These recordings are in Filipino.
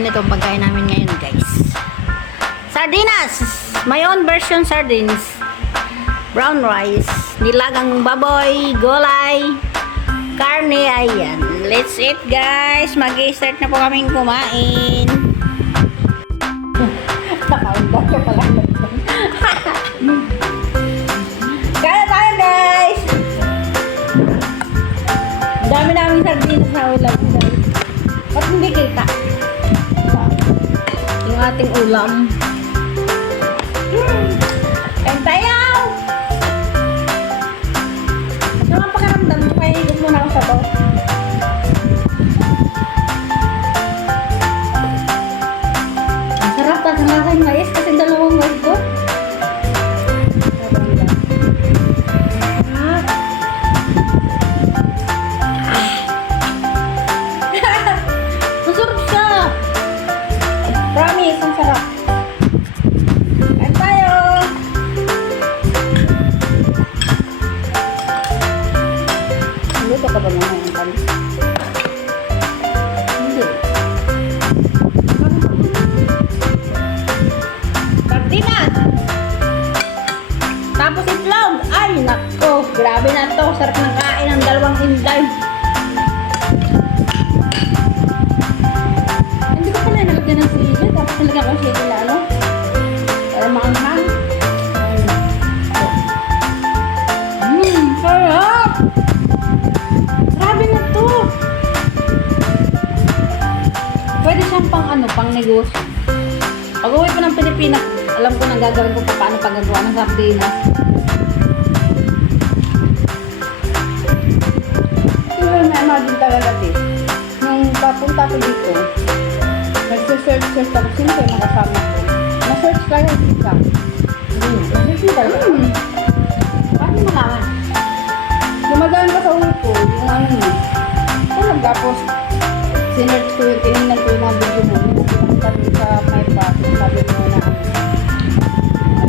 Ganito ang pagkain namin ngayon, guys. Sardinas! My own version sardines. Brown rice. Nilagang baboy. Gulay. Karne. Ayan. Let's eat, guys. Mag-i-start na po kaming kumain. Nakaundak ka pala. Kaya tayo, guys! Dami namin sardinas sa ulam, guys. Ba't hindi kita? Yung ating ulam. Kain tayo! Masama pakiramdam ko, kaya higit muna ako sa to. Ang sarap, tapos nga kayong mais kasi dalawang mais ko. Masarap siya! Promise, ang sarap. Kain tayo! Luto ka ba naman ang panis? Hindi. Sardinas! Tapos itlog! Ay, nako! Grabe na to! Sarap ng kain ng dalawang inday. Hindi ko pala nalagyan ng sili. Tapos nalagyan ko sili na ano? Para maanghang. Sarap! Grabe na to! Pwede siyang pang ano, pang negosyo. Pag uwi ko ng Pilipinas, alam ko nang gagawin ko paano paggagawa ng sardinas. Pero na-imagine talaga din. Nung papunta ko dito, nagsisearch ako, sino kayo nakasama ko? Na-search tayo isa. Na-search mo talaga. Paano malaman? Lumadaan ka sa uwi ko, yung ano mo. Tapos, sinearch ko yung tinignan ko yung mga video mo. Sabi sa my path, sabi mo na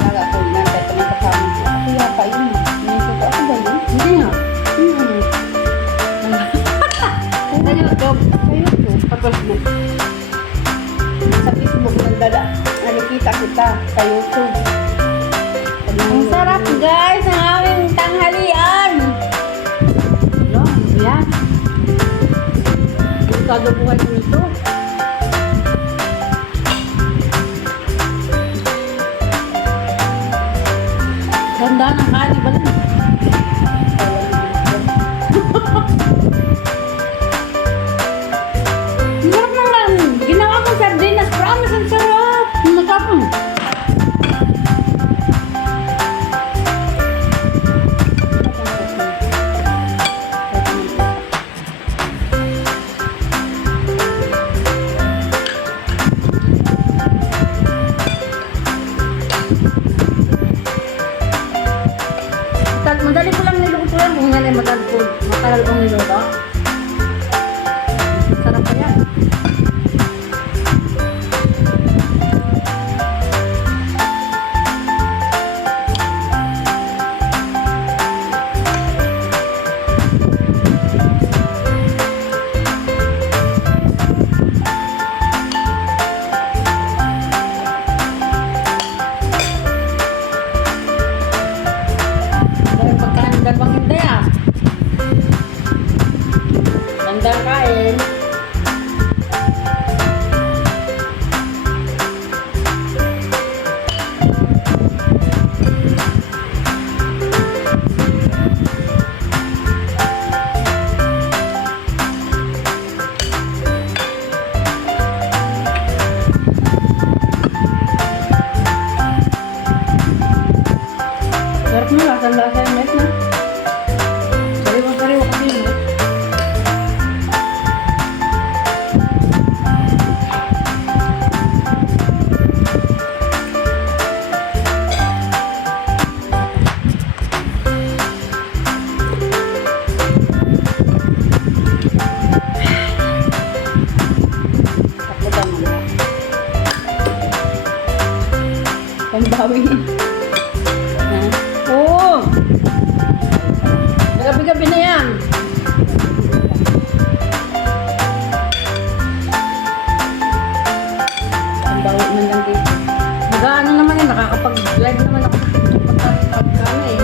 alaga ko, nantay ko ng kasama ko. Ako yata yun. Inisip ko, ako ba yun? Hindi nga. Sa YouTube. Sa YouTube. Sa Facebook. Sa Facebook, nakikita kita sa YouTube. Ang sarap, guys, ang aming tanghalian. Yan. Delikado buhay ko nito. Ganda ng kani ba lang? Sarap naman. Ginawa ko sardinas. Promise, ang sarap. Nakapon. Madali ko lang niluto yan. Kung yan ay matagal kong niluto. Sarap pa yan. Dalawang hindi ah. Ganda kain. Sarap mo, lasang-lasa yung mes na. Sariwa-sariwa kasi yun. Takutan mo na. Pambawi. Oo! Gabi-gabi na yan. man lang dito. Nag-ano naman eh, nakakapag-live naman ako pagkano eh.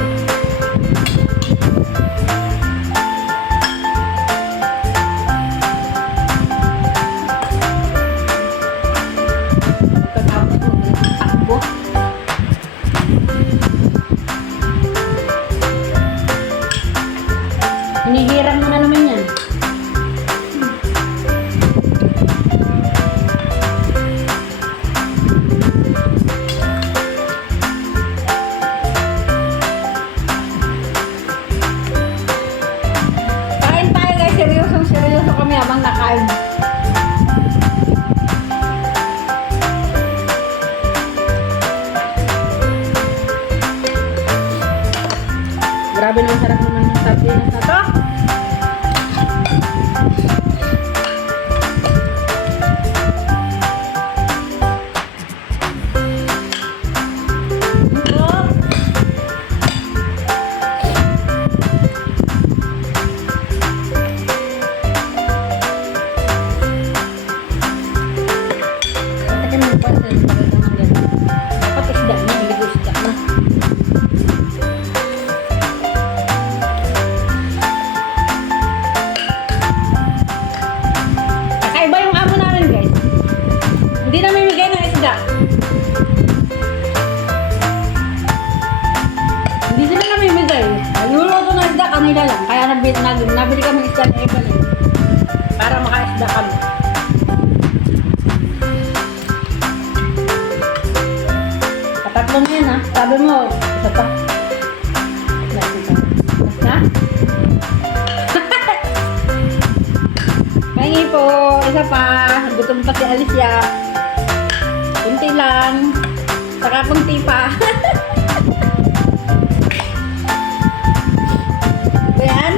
Pagkatapos mag-takbo. Hinihiram mo na naman yan. Kain tayo guys, seryoso kami habang nakain. Grabe naman sarap naman yung sardinas na to. Dapat isda na, hindi ko isda na. Kakaiba yung amo namin guys. Hindi na mamimigay ng isda. Hindi sila namimigay. Nagluluto ng isda kanila lang. Kaya nabili kami isda na Evelyn. Para maka-isda kami. Tatlo na yan ha. Sabi mo, isa pa. Ha? Pahingi po. Isa pa. Gutom pa si Alicia. Kunti lang. Saka kunti pa. Ba yan?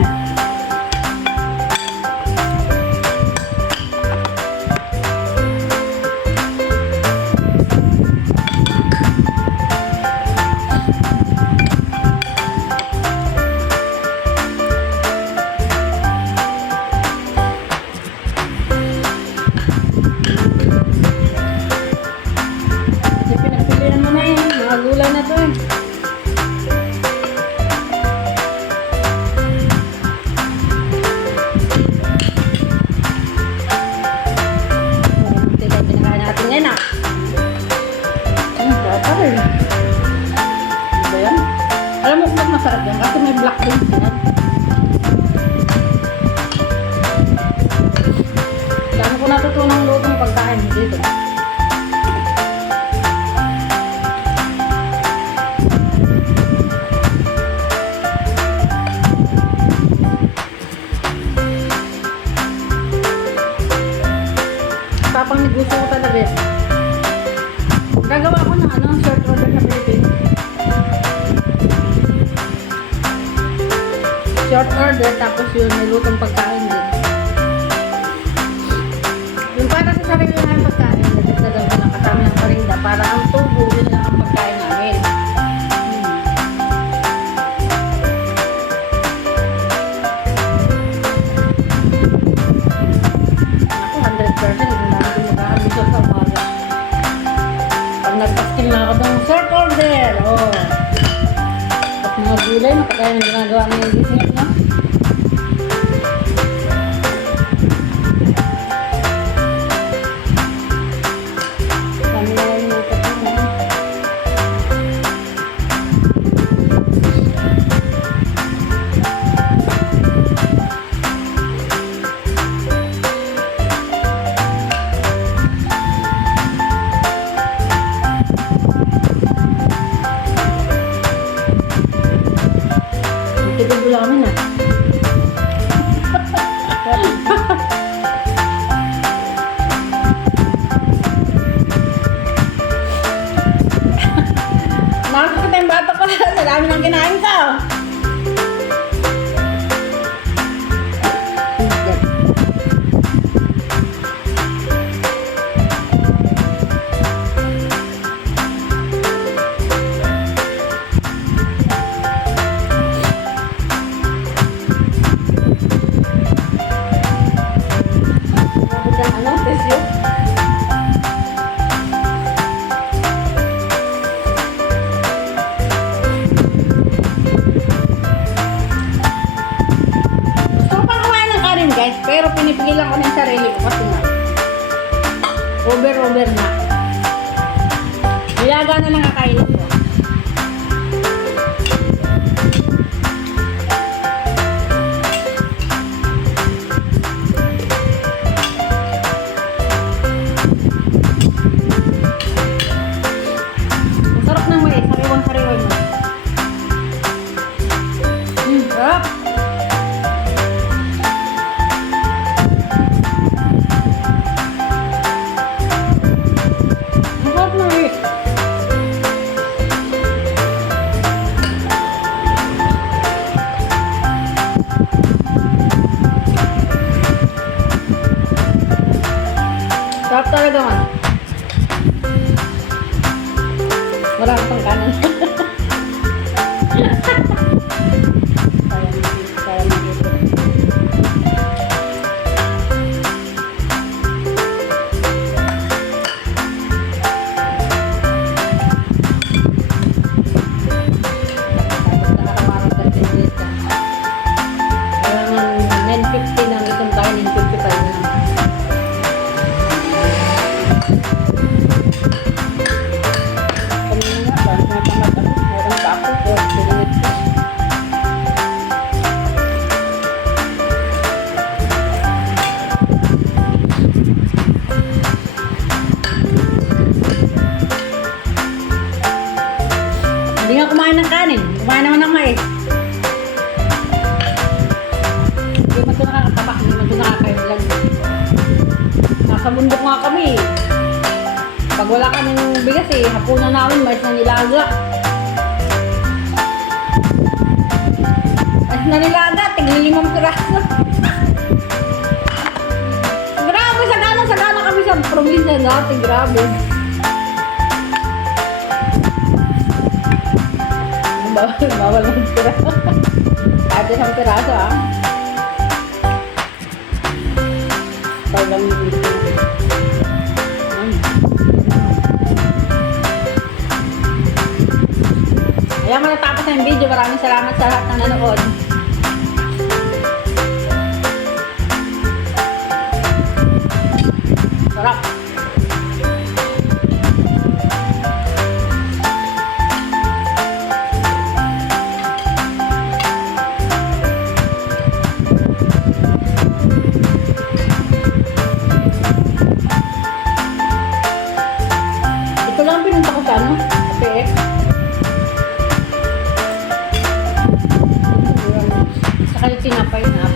Pinagpilihan mo na yan. Mga gulay na to eh. Ito yung pinakain natin ngayon ah. Sarap pa rin. Ano ba yan? Alam mo kung masarap yan kasi may black beans yan. Dami ko natutunang lutong pagkain dito. Tapang negosyo ko talaga yan. Gagawa ko ng short order sa Philippines. Short order, tapos yun, may lutong pagkain din. Yung para sa sarili namin pagkain, nagdagdagan ko ng kasama ng parinda para ang tubo, yun lang ang pagkain namin. Ako, 100%, hindi namin gumagawa sa umaga. Pag nagpastil na ako ng short order, oh. At mga gulay, makakaya ng ginagawa ng business, no? Dami na yung nakapin, no? Tigil lang kami na. Over na. Nilaga na lang kakainin ko. Ang sarap ng mais. Sariwang-sariway mo. Sarap. Ang sarap ng mais. Sarap talaga man. Marami pang kanan. Sayang dito. Nakakamarang ka din dito. Parang 9:50 na. Itong tayo 9:55 na. Kanina nga, parang natamad ako. Meron pa ako. Pero sinunod ko. Hindi nga kumain ng kanin. Kumain naman ng mais. Hindi man ito nakakatabak. Hindi man ito nakakailan. Nasa bundok nga kami. Pag wala kaming bigas hapunan namin mais na nilaga. Mais na nilaga, tig-5 piraso. Grabe, sagana kami sa probinsya dati. Grabe. Bawal magtira. Kahit isang piraso Talagang dito. Ayan, matatapos na yung video. Maraming salamat sa lahat na nanood. Sarap. Ito lang pinunta ko sa ano? Sa PX. Saka yung tinapay na